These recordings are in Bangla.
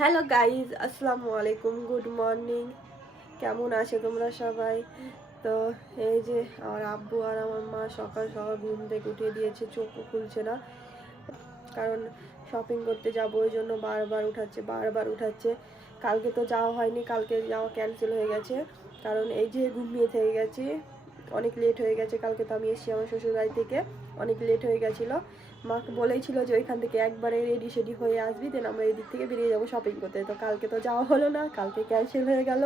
হ্যালো গাইজ, আসসালামু আলাইকুম, গুড মর্নিং। কেমন আছো তোমরা সবাই? তো এই যে আমার আব্বু আর আমার মা সকাল সকাল ঘুম থেকে উঠিয়ে দিয়েছে, চোখও খুলছে না, কারণ শপিং করতে যাবো ওই জন্য বারবার উঠাচ্ছে। কালকে তো যাওয়া হয়নি, কালকে যাওয়া ক্যান্সেল হয়ে গেছে, কারণ এই যে ঘুমিয়ে থেকে গেছি, অনেক লেট হয়ে গেছে। কালকে তো আমি এসেছি আমার শ্বশুরবাড়ি থেকে, অনেক লেট হয়ে গেছিলো। মাকে বলেইছিল যে ওইখান থেকে একবারে রেডি সেডি হয়ে আসবি, দেন আমরা এদিক থেকে বেরিয়ে যাবো শপিং করতে। তো কালকে তো যাওয়া হলো না, কালকে ক্যান্সেল হয়ে গেল।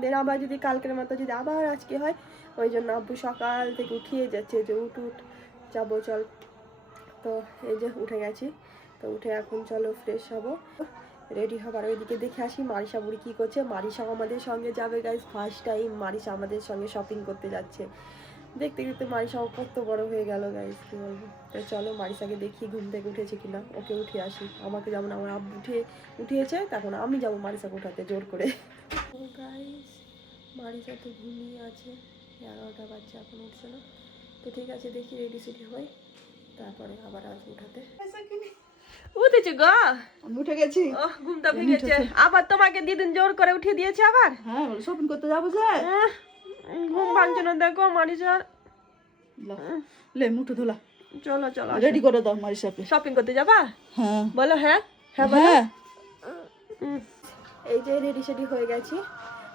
দেন আবার যদি কালকের মতো যদি আবার আজকে হয়, ওই জন্য আব্বু সকাল থেকে উঠিয়ে যাচ্ছে যে উঠ যাবো চল। তো এই যে উঠে গেছি, তো উঠে এখন চলো ফ্রেশ হবো, রেডি হবার ওইদিকে দেখে আসি মারিসা বুড়ি কী করছে। মারিসাও আমাদের সঙ্গে যাবে গাইজ, ফার্স্ট টাইম মারিসা আমাদের সঙ্গে শপিং করতে যাচ্ছে। দেখতে দেখতে মারিসাও কত বড় হয়ে গেল গাইজ, কী বলবো। তো চলো মারিসাকে দেখি ঘুম থেকে উঠেছে কিনা, ওকে উঠিয়ে আসি। আমাকে যেমন আমার আব্বু উঠিয়েছে, তখন আমি যাবো মারিসাকে উঠাতে জোর করে। গাইজ মারিসা তো ঘুমিয়ে আছে, 11টা বাজছে, এখন উঠছে না। তো ঠিক আছে, দেখি রেডি সেডি হয়, তারপরে আবার আসবো উঠাতে। উঠেছে গো, আমি উঠে গেছি। ঘুমটা ভেঙেছে আবার, তোমাকে দিদিন জোর করে উঠিয়ে দিয়েছে আবার। হ্যাঁ, শপিং করতে যাবো যে। ঘুম ভাঙছে না দেখো মারিসার। লে মুঠো ধুলা, চলো চলো রেডি করে দাও মারিসাকে। শপিং করতে যাবা? হ্যাঁ বলো হ্যাঁ হ্যাঁ হ্যাঁ। এই যে রেডি সেডি হয়ে গেছি,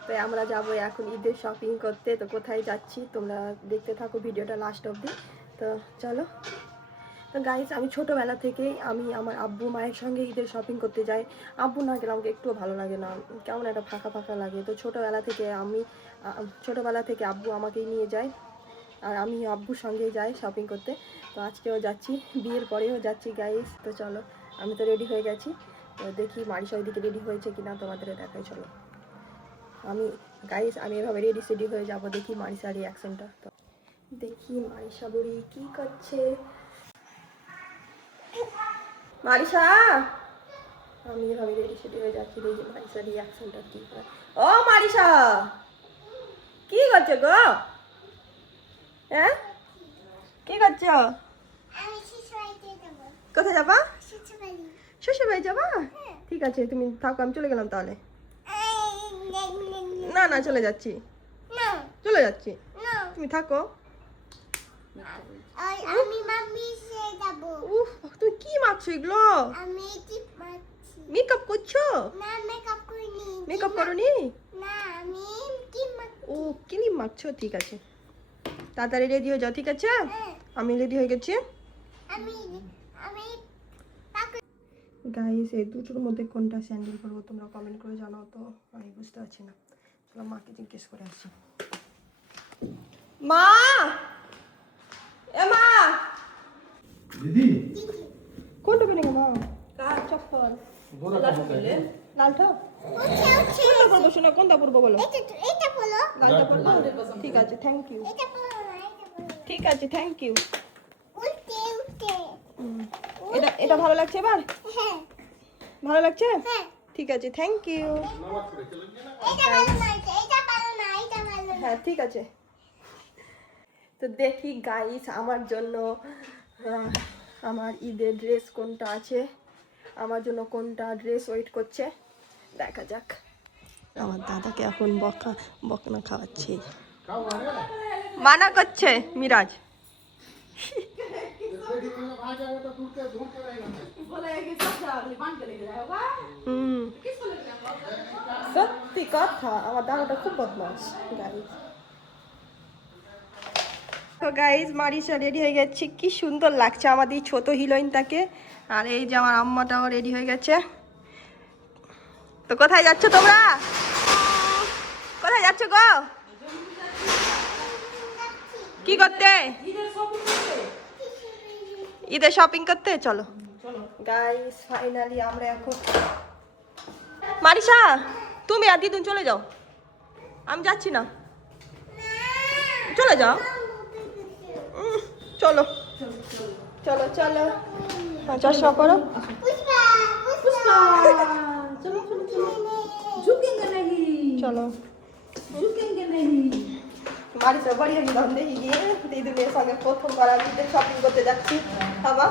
তো আমরা যাবো এখন ঈদের শপিং করতে। তো কোথায় যাচ্ছি তোমরা দেখতে থাকো ভিডিওটা লাস্ট অবধি। তো চলো। তো গাইজ, আমি ছোটোবেলা থেকেই আমি আমার আব্বু মায়ের সঙ্গে ঈদের শপিং করতে যাই। আব্বু না গেলে আমাকে একটুও ভালো লাগে না, কেমন একটা ফাঁকা ফাঁকা লাগে। তো ছোটোবেলা থেকে আব্বু আমাকেই নিয়ে যায়, আর আমি আব্বুর সঙ্গেই যাই শপিং করতে। তো আজকেও যাচ্ছি, বিয়ের পরেও যাচ্ছি গাইজ। তো চলো, আমি তো রেডি হয়ে গেছি, তো দেখি মারিসা ওইদিকে রেডি হয়েছে কিনা, তোমাদের দেখাই। চলো আমি আমি এভাবে রেডি সেডি হয়ে যাবো, দেখি মারিসার রিয়াকশনটা। তো দেখি মারিসা বুড়ি কি করছে। মারিসা, আমি এভাবে রেডি সেডি হয়ে যাচ্ছি, দেখি মারিসার রিয়াকশনটা কি হয়। ও মারিসা, কি করছো গো? হ্যাঁ, কি করছো? কোথায় যাবা? শ্বশুর বাড়ি যাবা? ঠিক আছে, তুমি থাকো, আমি চলে গেলাম তাহলে। না না, চলে যাচ্ছি, তুমি থাকো। উফ, তুমি কি মাখছো এগুলো? মেকআপ করছো? মেকআপ করনি? ও, ক্রিম মাখছো, ঠিক আছে। তাড়াতাড়ি রেডি হয়ে যাও, ঠিক আছে? আমি রেডি হয়ে গেছি। গাইস, এই দুটোর মধ্যে কোনটা স্যান্ডেল পরবো তোমরা কমেন্ট করে জানাও তো, আমি বুঝতে পারছি না। চলো মাকে জিজ্ঞেস করে আসছি। মা, এ মা, দিদি কোনটা পেনে মা? কার চপ্পল? লালটা? কোনটা পরবো শোনা, কোনটা পরবো বলো? লালটা পরবো, ঠিক আছে, থ্যাংক ইউ। ঠিক আছে, থ্যাংক ইউ। এটা ভালো লাগছে এবার? ভালো লাগছে? ঠিক আছে, থ্যাংক ইউ। হ্যাঁ ঠিক আছে। তো দেখি গাইস, আমার জন্য আমার ঈদের ড্রেস কোনটা আছে, আমার জন্য কোনটা ড্রেস ওয়েট করছে, দেখা যাক। আমার দাদাকে এখন বকনা খাওয়াচ্ছে, মানা করছে মিরাজ। সত্যি কথা, আমার দাদাটা খুব বদমাস গাইস। তো গাইজ, মারিসা রেডি হয়ে গেছে, কি সুন্দর লাগছে আমাদের ছোট হিরোইনটাকে। আর এই যে আমার আম্মাটাও রেডি হয়ে গেছে। তো কোথায় যাচ্ছ তোমরা? কোথায় যাচ্ছ গো? কি করতে? ঈদের শপিং করতে। চলো গাইস, ফাইনালি আমরা এখন। মারিসা, তুমি আর দিদুন চলে যাও, আমি যাচ্ছি না, চলে যাও। চলো চলো চলো, চশমা পরো। চলো মারিসা বাড়ি গেলাম, দেখি গিয়ে দিদুনের সঙ্গে প্রথমবার আমি শপিং করতে যাচ্ছি। বাবা,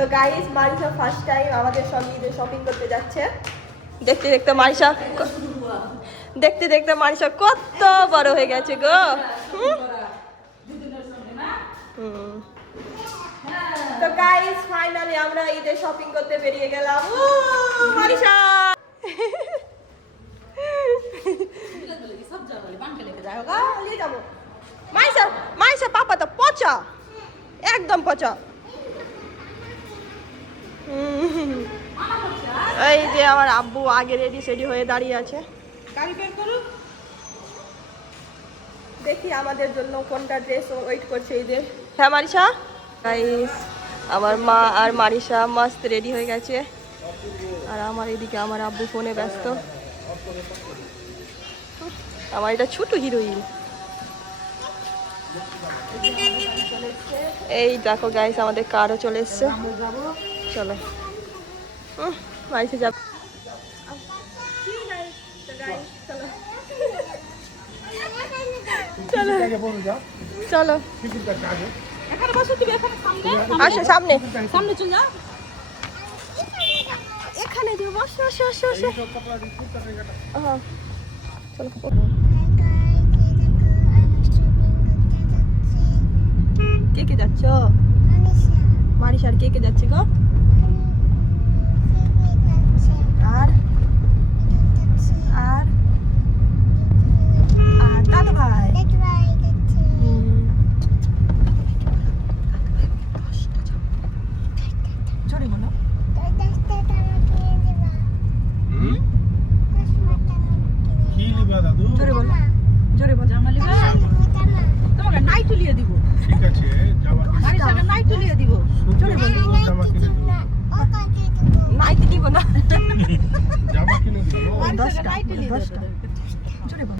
তো গাইস মারিসা ফার্স্ট টাইম আমাদের সঙ্গে ঈদের শপিং করতে যাচ্ছে। দেখতে দেখতে মারিসা কত বড় হয়ে গেছে গো। তো গাইস ফাইনালি আমরা ঈদের শপিং করতে বেরিয়ে গেলাম। মারিসা মারিসা পাপা তো পচা, একদম পচা। এই যে আমার আব্বু আগে রেডি সেডি হয়ে দাঁড়িয়ে আছে। দেখি আমাদের জন্য কোনটা ড্রেস ওয়েট করছে ঈদের। হ্যাঁ মারিসা, গাইস আমার মা আর মারিসা মস্ত রেডি হয়ে গেছে, আর আমার এদিকে আমার আব্বু ফোনে ব্যস্ত। আমার এটা ছোট হিরোইন। এই দেখো গাইস আমাদের কারও চলে এসছে। চলো মারিসা যাব। চলো আসো সামনে চলে যাও। এখানে দিও, বসো আসো আসো আসো। চলো কে কে যাচ্ছ? মারিসার কে কে যাচ্ছে গো? আর আর আর দাদা ভাই। জোরে বলো। কি লিবা দাদু? জোরে বলো, জোরে বলো। জামা লিবা? তোমাকে নাইটি লিয়ে দিব। ঠিক আছে, জামা মারিসাকে নাইটি লিয়ে দিব। জোরে বলো। জামা কিনে দেবো। নাইটি দিব না, জামা কিনে দেবো। মারিসাকে নাইটি লিয়ে 10টা। দেব। জোরে বলো।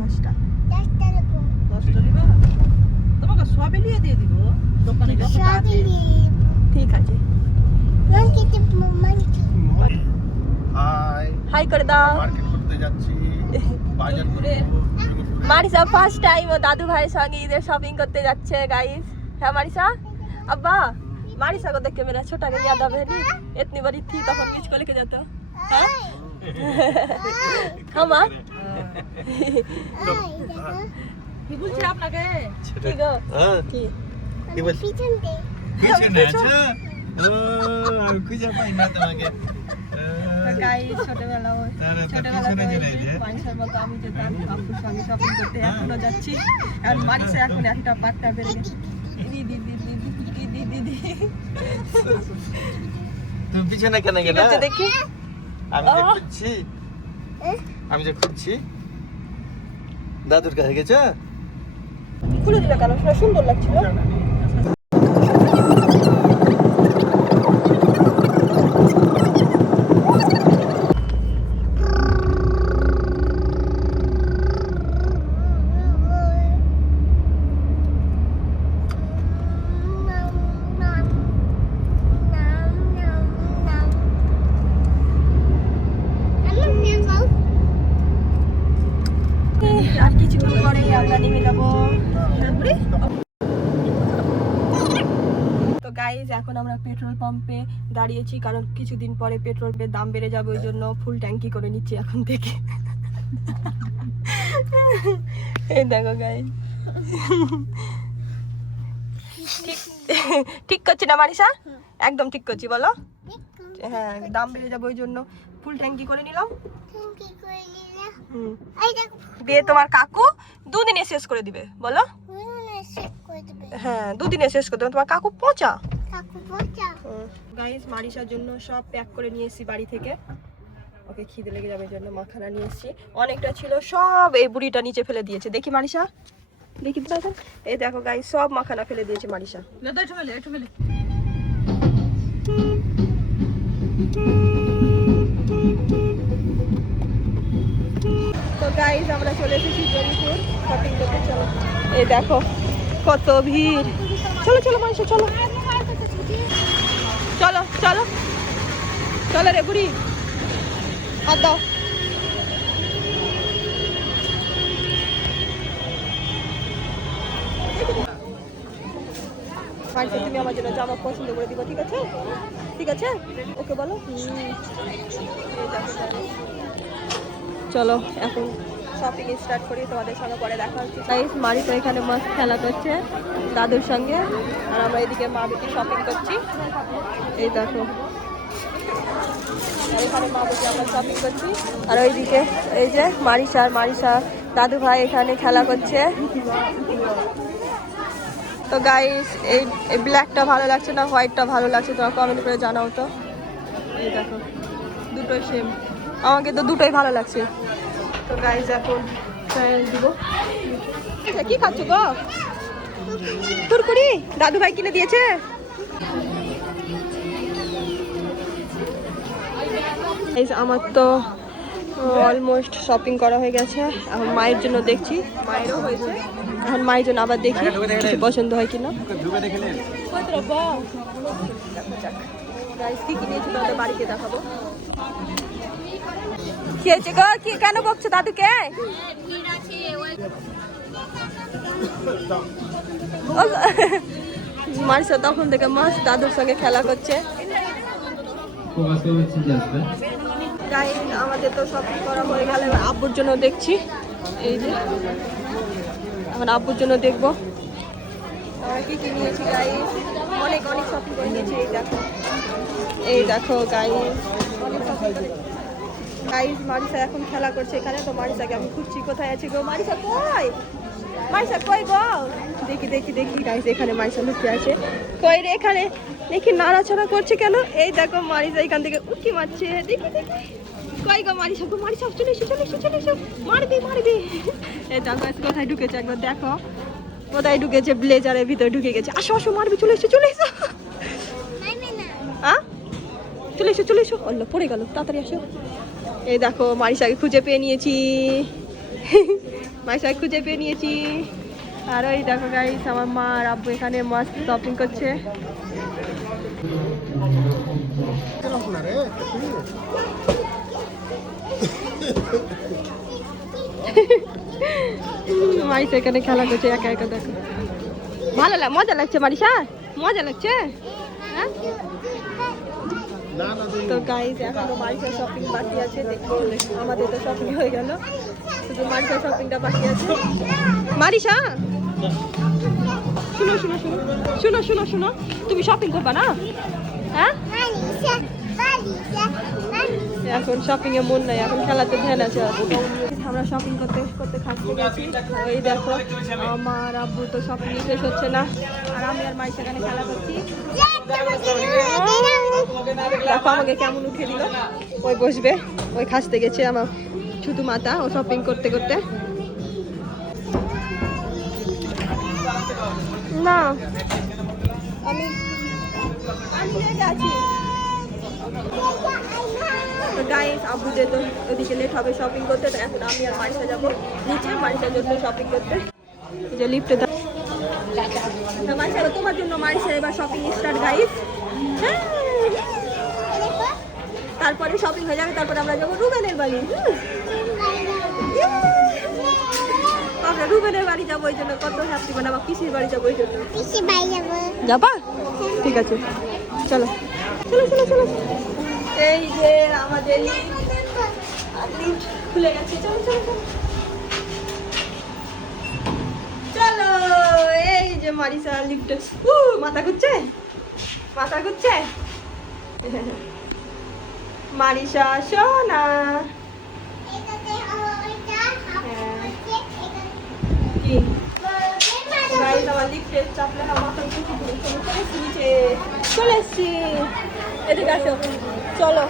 10টা। 10টা লিবা? তোমাকে সবই লিয়ে দিয়ে দিব। দোকানে যত আছে। ঠিক আছে। হাই, হাই করে দাও। মার্কেট করতে যাচ্ছি, বাজার করে मारिसा फर्स्ट टाइम दादू भाई संगे इधर शॉपिंग करते जाच्छे गाइस। है मारिसा? अब्बा मारिसा को देख के मेरा छोटा का याद आवे नहीं, इतनी बड़ी थी तो हम बीच को लेके जाता हैं। हम কি বলছে আপনাকে? की गो হ্যাঁ की কি বল পিছনে আচ্ছা ও আমি খুঁজে পাই না তোমাকে तो गाइस ছোটবেলা পাঁচশোর মতো আমি যেতাম আপুর সঙ্গে শপিং করতে, এখনো যাচ্ছি। আর মারিসা এখন একটা পাট্টা বেড়ে গেছে। দিদি দিদি দিদি দিদি দিদি তুমি পিছনে কেন কি গেলা? করছে দেখি। আমি যে খুঁজছি দাদুর কাছে গেছো? খুলে দিলে কেন? শুনে সুন্দর লাগছিল। আর কিছুক্ষণ পরে আমরা নেমে যাবো। তো গাইজ এখন আমরা পেট্রোল পাম্পে দাঁড়িয়েছি, কারণ কিছুদিন পরে পেট্রোলের দাম বেড়ে যাবে, ওই জন্য ফুল ট্যাঙ্কি করে নিচ্ছি এখন থেকে। এই দেখো গাইজ, ঠিক করছি না মারিসা? একদম ঠিক করছি বলো। হ্যাঁ দাম বেড়ে যাবে ওই জন্য ফুল ট্যাঙ্কি করে নিলাম। দিয়ে তোমার কাকু দুদিনে শেষ করে দিবে বলো। হ্যাঁ দুদিনে শেষ করে দেবে তোমার কাকু পচা। গাইস মারিসার জন্য সব প্যাক করে নিয়ে এসেছি বাড়ি থেকে, ওকে খিদে লেগে যাবে জন্য মাখানা নিয়ে এসেছি। অনেকটা ছিল, সব এই বুড়িটা নিচে ফেলে দিয়েছে। দেখি মারিসা, দেখি তো দেখো, এই দেখো গাইস সব মাখানা ফেলে দিয়েছে মারিসা। তো গাইস আমরা চলে এসেছি জরিপুর শপিং করতে। চলো এই দেখো কত ভিড়। চলো চলো মারিসা চলো চলো চলো চলো রে বুড়ি, হাত দাও। মারিসা তুমি আমার জন্য জামা পছন্দ করে দিবা, ঠিক আছে? ঠিক আছে, ওকে বলো। চলো এখন শপিং স্টার্ট করি, তোমাদের সঙ্গে পরে দেখা হচ্ছে। গাইস মারিসা এখানে মস্ত খেলা করছে দাদুর সঙ্গে, আর আমরা এদিকে মা বেটি শপিং করছি। এই দেখো আর এখানে মা বেটি আমরা শপিং করছি, আর ওইদিকে এই যে মারিসা দাদু ভাই এখানে খেলা করছে। তো গাইস এই ব্ল্যাকটা ভালো লাগছে না হোয়াইটটা ভালো লাগছে, তোমরা কমেন্ট করে জানাও তো। এই দেখো দুটোই সেম, আমাকে তো দুটোই ভালো লাগছে। তো গাইস এখন ট্রায়াল দিব। কি খাচ্ছ গো? কুরকুরি দাদু ভাই কিনে দিয়েছে। আমার তো অলমোস্ট শপিং করা হয়ে গেছে, এখন মায়ের জন্য দেখছি, মায়েরও হয়েছে, এখন মায়ের জন্য আবার দেখি কিছু পছন্দ হয় কিনা। কি কিনেছি তোমাদের বাড়িতে দেখাবো। কি হয়েছে গো, কি কেন বকছো দাদুকে? মারিসা তখন থেকে মাস্ট দাদুর সঙ্গে খেলা করছে। আমাদের তো শপিং করা হয়ে গেল, আব্বুর জন্য দেখছি। এই যে এখন আব্বুর জন্য দেখবো কি কি নিয়েছি। গাইস অনেক শপিং করে নিয়েছি। এই দেখো গাইস অনেক শপিং করে। গাইস মারিসা এখন খেলা করছে এখানে, তো মারিসাকে আমি খুঁজছি কোথায় আছে গো। মারিসা কই গো? দেখি গাইস এখানে মারিসা লুকিয়ে আছে। কই রে? এখানে দেখি নাড়াচাড়া করছে কেন? এই দেখো মারিসা এখান থেকে উকি মারছে, দেখি কই গো মারিসা চলে এসো, মারবি। এই দেখো কোথায় ঢুকেছে, একবার দেখো কোথায় ঢুকেছে, ব্লেজারের ভিতরে ঢুকে গেছে। আসো মারবি, চলে এসো। হ্যাঁ চলে এসো। অল্লা পড়ে গেল, তাড়াতাড়ি আসো। এই দেখো মারিসাকে খুঁজে পেয়ে নিয়েছি। আর ওই দেখো গাইস আমার মা আর আব্বু এখানে মস্ত শপিং করছে। মারিসা এখানে খেলা করছে একা দেখো, মজা লাগছে। মারিসা মজা লাগছে, হ্যাঁ? তো গাইস এখনো মারিসা শপিং বাকি আছে, আমাদের তো শপিং হয়ে গেল, শুধু মারিসা শপিংটা বাকি আছে। মারিসা শুনো, তুমি শপিং করবা না? হ্যাঁ এখন শপিং এ মন নাই, এখন খেলাতে ধ্যান আছে। আমরা শপিং করতে খাচ্ছি গেছি। ওই দেখো আমার আব্বু তো শপিং শেষ হচ্ছে না, আর আমি আর মাই সেখানে খেলা করছি। দেখো আমাকে কেমন উঠিয়ে দিল, ওই বসবে, ওই খাসতে গেছে আমার শুধু মাথা, ও শপিং করতে না আমি আছি। তো গাইস আব্বুদের তো ওদিকে লেট হবে শপিং করতে, তো এখন আমি আর মারিসা যাবো নিচে মারিসার জন্য শপিং করতে। এই যে লিফটে মারিসা, তোমার জন্য মারিসা এবার শপিং স্টার্ট গাইস। তারপরে শপিং হয়ে যাবে, তারপরে আমরা যাবো রুবেনের বাড়ি। আমরা রুবেনের বাড়ি যাবো, ওই জন্য কত হ্যাপি, মানে আমার পিসির বাড়ি যাবো, ওই জন্য। যাবা? ঠিক আছে চলো। এই যে আমাদের লিফট খুলে গেছে, চলো। এই যে মারিসা লিফটে মাথা ঘুরছে মারিসা সোনা। কি গাইস আমার লিফটে চাপলে মাথা চলে এসছি। এদিকে আসো, চলো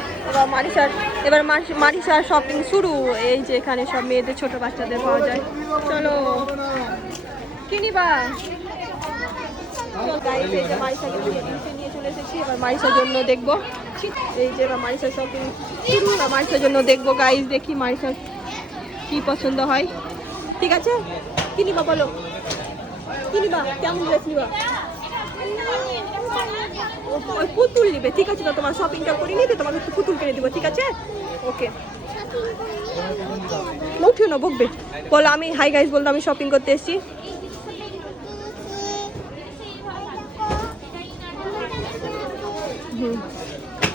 এবার মারিসার শপিং শুরু। এই যে এখানে সব মেয়েদের ছোট বাচ্চাদের পাওয়া যায়, চলো কিনিবা। মারিসাকে নিয়ে চলে এসেছি, এবার মারিসার জন্য দেখবো। এই যে এবার মারিসার শপিং শুরু, মারিসার জন্য দেখবো গাইস, দেখি মারিসার কি পছন্দ হয়। ঠিক আছে কিনিবা, বলো কিনিবা, কেমন ড্রেস নিবা? ওই পুতুল নিবে, ঠিক আছে? তো তোমার শপিংটা করে নিতে তোমাকে একটু পুতুল কিনে দেবো, ঠিক আছে? ওকে উঠিও না, বকবে। বলো আমি হাই গাইস বলতো, আমি শপিং করতে এসেছি।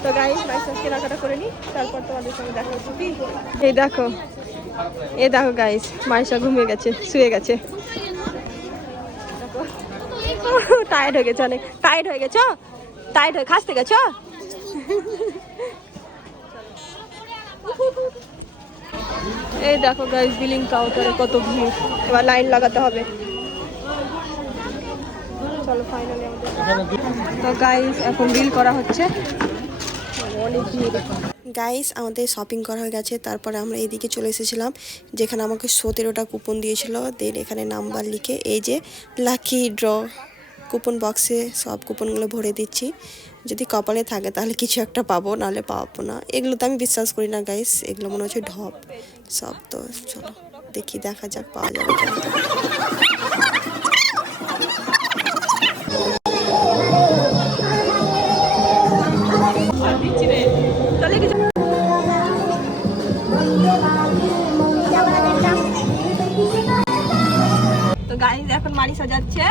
তো গাইস মাইশা কেনাকাটা করে নি, তারপর তোমাদের সঙ্গে দেখা হচ্ছে। কি এই দেখো, এই দেখো গাইস, মাইশা ঘুমিয়ে গেছে, শুয়ে গেছে। টায়ার্ড হয়ে গেছে, অনেক টায়ার্ড হয়ে গেছো, টায়ার্ড হয়ে খাসতে গেছো। এই দেখো গাইস, বিলিং কাউন্টারে কত ভিড়, এবার লাইন লাগাতে হবে। চলো ফাইনালি আমাদের তো গাইস এখন বিল করা হচ্ছে, অনেক ভিড়। গাইস আমাদের শপিং করা হয়ে গেছে, তারপরে আমরা এইদিকে চলে এসেছিলাম যেখানে আমাকে 17টা কুপন দিয়েছিল। দেন এখানে নাম্বার লিখে এই যে লাকি ড্র কুপন বক্সে সব কুপনগুলো ভরে দিচ্ছি। যদি কপালে থাকে তাহলে কিছু একটা পাবো, নাহলে পাবো না। এগুলো তো আমি বিশ্বাস করি না গাইস, এগুলো মনে হচ্ছে ঢপ সব। তো চলো দেখি, দেখা যাক পাওয়া যাবে কিনা। তো গাইস এখন মারিসা যাচ্ছে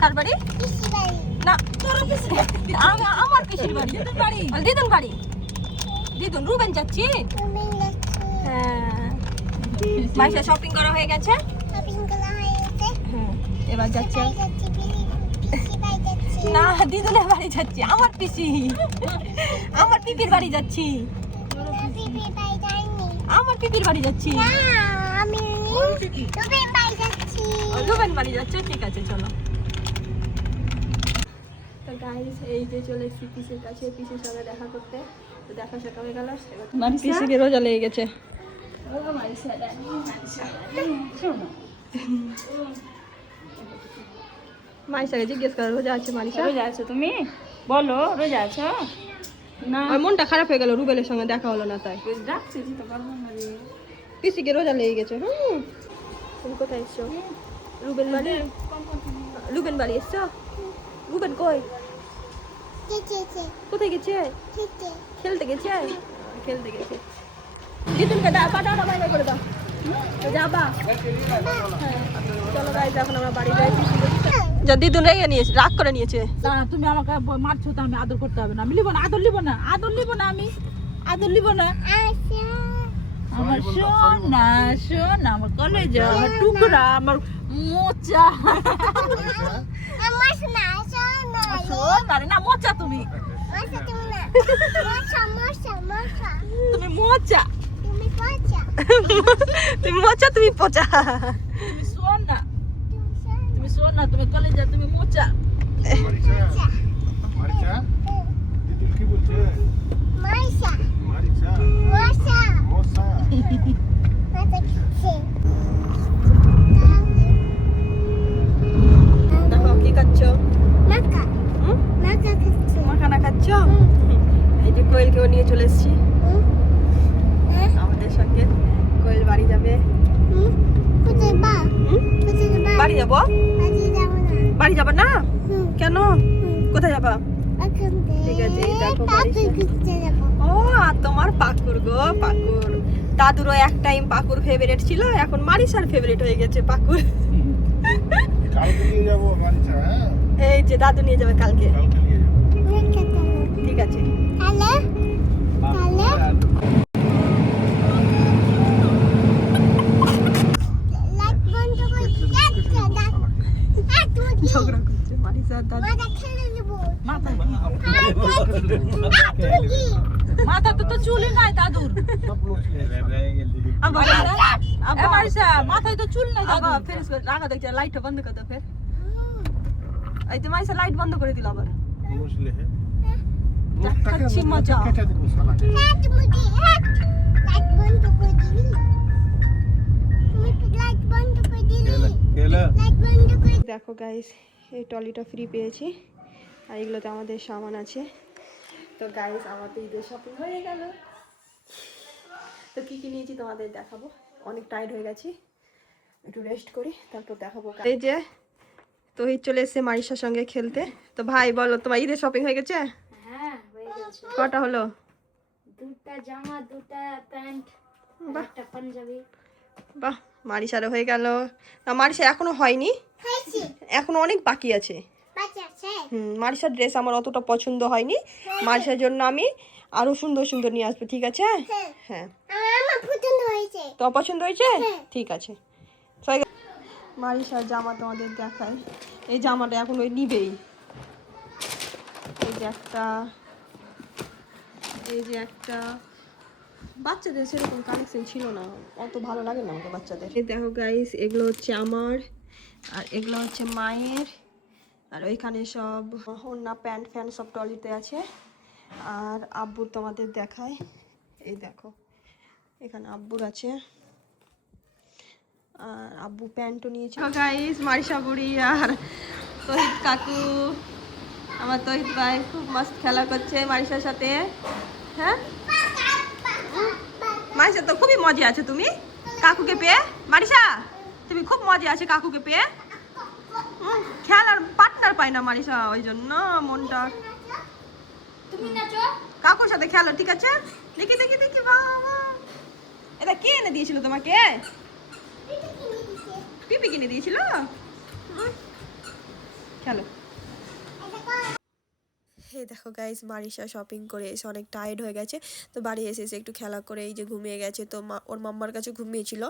কার বাড়ি? না তোর পিসি, আমার পিসির বাড়ি, দিদুন বাড়ি, দিদুন বাড়ি, দিদুন রুবেন যাচ্ছি। হ্যাঁ মারিসা শপিং করা হয়ে গেছে, এবার যাচ্ছে না দিদুনের বাড়ি যাচ্ছি, আমার পিসি, আমার পিপির বাড়ি যাচ্ছি, আমার পিপির বাড়ি যাচ্ছি, রুবেন বাড়ি যাচ্ছে। ঠিক আছে চলো। তো গাইস এই যে চলে এসেছি পিসির কাছে, পিসির সঙ্গে দেখা করতে। তো দেখা শেখা হয়ে গেল, পিসিকে রোজা লেগে গেছে। মাইশাকে জিজ্ঞেস করো রোজা আছে মারিসা? রোজা আছো তুমি? বলো রোজা আছো না? আর মনটা খারাপ হয়ে গেল, রুবেলের সঙ্গে দেখা হলো না, তাই ডাকছি তো পারবো না রে। পিসিকে রোজা লেগে গেছে। তুমি কোথায় এসছো? রুবেন বাড়ি, রুবেন বাড়ি এসছো? রুবেন কই, কোথায় গেছে? খেলতে গেছে, খেলতে গেছে। দিদুনকে পাটাটা বাইরে করে দাও, যাবা? চলো গাইস এখন আমরা বাড়ি যাই। যা দিদুন রেগে নিয়েছে, রাগ করে নিয়েছে। না তুমি আমাকে মারছো তো, আমি আদর করতে হবে না, আমি লিবো না, আদর লিবো না, আদর লিবো না, আমি আদর লিবো না। আমার সোনা সোনা, আমার কলেজা, আমার টুকরা, আমার মোচা, সোনা রে না মোচা, তুমি তুমি মোচা, তুমি মোচা, তুমি পচা। তুমি সোনা, তুমি সোনা, তুমি কলেজা, তুমি মোচা। মারিসা, মারিসা দিদুল কি বলছে? মারিসা, মোসা। দেখো কি খাচ্ছো? মাখানা খাচ্ছো? এই যে কোয়েলকেও নিয়ে চলে এসেছি আমাদের সঙ্গে। কোয়েল বাড়ি যাবে। বাড়ি যাবো? বাড়ি যাবা না? কেন? কোথায় যাবা? ঠিক আছে এই দেখো ও আর তোমার পাকুর গো, পাকুর। দাদুরও এক টাইম পাকুর ফেভারিট ছিল, এখন মারিসার ফেভারিট হয়ে গেছে পাকুর। কালকে নিয়ে যাবো মারিসা। হ্যাঁ এই যে দাদু নিয়ে যাবে কালকে। কালকে নিয়ে যাবো। ঠিক আছে। ঝগড়া করছে মারিসা আর দাদু। মাথা তো চুলই নাই দাদুর। মারিসা মাথায় তো চুল নাই দাদু। ফের রাগা দেখছে, লাইটটা বন্ধ করে দাও। ফের এই তো মারিসা লাইট বন্ধ করে দিল আবার। খাচ্ছি মজা। দেখো গাইস এই ট্রলিটা ফ্রি পেয়েছি, আর এগুলোতে আমাদের সামান আছে। তো গাইস আমাদের ঈদের শপিং হয়ে গেল। তো কি কি নিয়েছি তোমাদের দেখাবো, অনেক টায়ার্ড হয়ে গেছি, একটু রেস্ট করি তারপর দেখাবো। এই যে তহিদ চলে এসেছে মারিসার সঙ্গে খেলতে। তো ভাই বলো তোমার ঈদের শপিং হয়ে গেছে? হ্যাঁ হয়ে গেছে। কটা হলো? দুটা জামা, দুটা প্যান্ট, একটা পাঞ্জাবি। বাহ মারিসারও হয়ে গেল। না মারিসা এখনো হয়নি, এখনো অনেক বাকি আছে। মারিসার ড্রেস আমার অতটা পছন্দ হয়নি, মারিসার জন্য আমি আরো সুন্দর সুন্দর নিয়ে আসবো, ঠিক আছে? হ্যাঁ, তো পছন্দ হয়েছে, ঠিক আছে। মারিসার জামা তোমাদের দেখায়, এই জামাটা এখন ওই নিবেই। এই যে একটা, এই যে একটা, বাচ্চাদের সেরকম কালেকশন ছিল না, অত ভালো লাগে না আমাকে বাচ্চাদের। এই দেখো গাইস, এগুলো হচ্ছে আমার, আর এগুলো হচ্ছে মায়ের, আর ওইখানে সব ওড়না প্যান্ট ফ্যান্ট সব ট্রলিতে আছে। আর আব্বুর তোমাদের দেখায়, এই দেখো এখানে আব্বুর আছে, আর আব্বু প্যান্টও নিয়েছে। গাইস, মারিসা বুড়ি আর তহিদ কাকু, আমার তহিদ ভাই খুব মস্ত খেলা করছে মারিসার সাথে। হ্যাঁ, মারিসা তো খুবই মজা আছে তুমি কাকুকে পেয়ে। মারিসা, তুমি খুব মজা আছে কাকুকে পেয়ে। খেলার পার্টনার পাই না মারিসা, ওই জন্য মনটা। কাকুর সাথে খেলো, ঠিক আছে? দেখি দেখি দেখি, বাবা এটা কে এনে দিয়েছিল তোমাকে? পিপি কিনে দিয়েছিল, খেলো। এই দেখো গাইস, মারিসা শপিং করে এসে অনেক টায়ার্ড হয়ে গেছে, তো বাড়ি এসে একটু খেলা করে এই যে ঘুমিয়ে গেছে। তো ওর মাম্মার কাছে ঘুমিয়েছিল,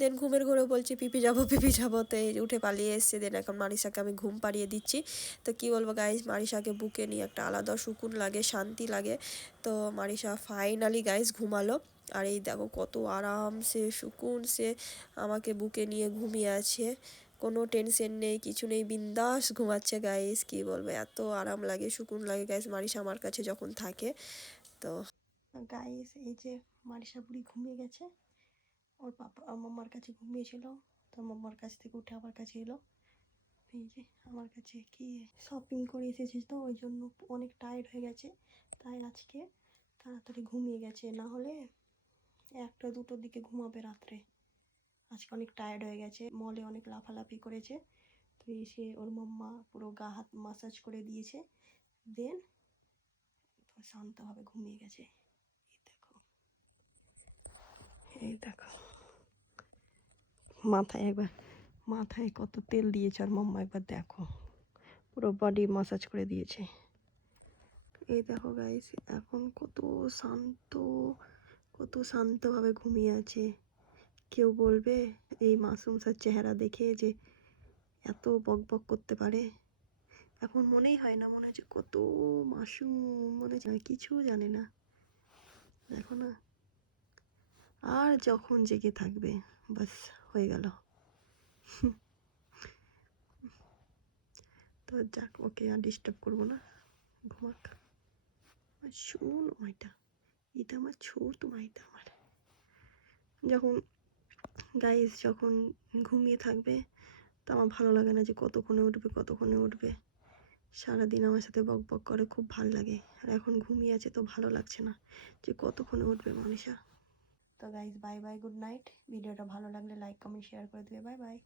দেন ঘুমের ঘরে বলছে পিপি যাবো, তো এই উঠে পালিয়ে এসছে। দেন এখন মারিসাকে আমি ঘুম পাড়িয়ে দিচ্ছি। তো কি বলবো গাইস, মারিসাকে বুকে নিয়ে একটা আলাদা সুকুন লাগে, শান্তি লাগে। তো মারিসা ফাইনালি গাইস ঘুমালো, আর এই দেখো কত আরাম সে সুকুন সে আমাকে বুকে নিয়ে ঘুমিয়ে আছে, কোনো টেনশন নেই, কিছু নেই, বিন্দাস ঘুমাচ্ছে গাইস। কি বলবো, এত আরাম লাগে, সুকুন লাগে গাইস মারিসা আমার কাছে যখন থাকে। তো গাইস, এই যে মারিসা বুড়ি ঘুমিয়ে গেছে, ওর পাপা মাম্মার কাছে ঘুমিয়েছিল, তো মাম্মার কাছ থেকে উঠে আমার কাছে এলো। এই যে আমার কাছে কি শপিং করে এসেছে, তো ওই জন্য অনেক টায়ার্ড হয়ে গেছে, তাই আজকে তাড়াতাড়ি ঘুমিয়ে গেছে, না হলে 1টা 2টোর দিকে ঘুমাবে রাত্রে। আজকে অনেক টায়ার্ড হয়ে গেছে, মলে অনেক লাফালাফি করেছে, তো এসে ওর মাম্মা পুরো গা হাত মাসাজ করে দিয়েছে, দেন শান্তভাবে ঘুমিয়ে গেছে। এই দেখো মাথায় একবার, মাথায় কত তেল দিয়েছে আর মাম্মা, একবার দেখো পুরো বডি মাসাজ করে দিয়েছে। এই দেখো গাইস, এখন কত শান্তভাবে ঘুমিয়ে আছে। কেউ বলবে এই মাসুমসার চেহারা দেখে যে এত বকবক করতে পারে? এখন মনেই হয় না, মনে হচ্ছে কত মাসুম, মনে হচ্ছে কিছু জানে না, দেখো না। আর যখন জেগে থাকবে বাস হয়ে গেল। তো যাক, ওকে আর ডিস্টার্ব করবো না, ঘুমাক। শোন মাইটা, এটা আমার ছোট মাইটা আমার। যখন গাইস যখন ঘুমিয়ে থাকবে, তো আমার ভালো লাগে না যে কতক্ষণে উঠবে। সারাদিন আমার সাথে বক বক করে, খুব ভালো লাগে। আর এখন ঘুমিয়ে আছে তো ভালো লাগছে না যে কতক্ষণে উঠবে মানিষা। তো guys, bye bye, good night. ভিডিওটা ভালো লাগলে লাইক কমেন্ট শেয়ার করে দিবে, বাই বাই।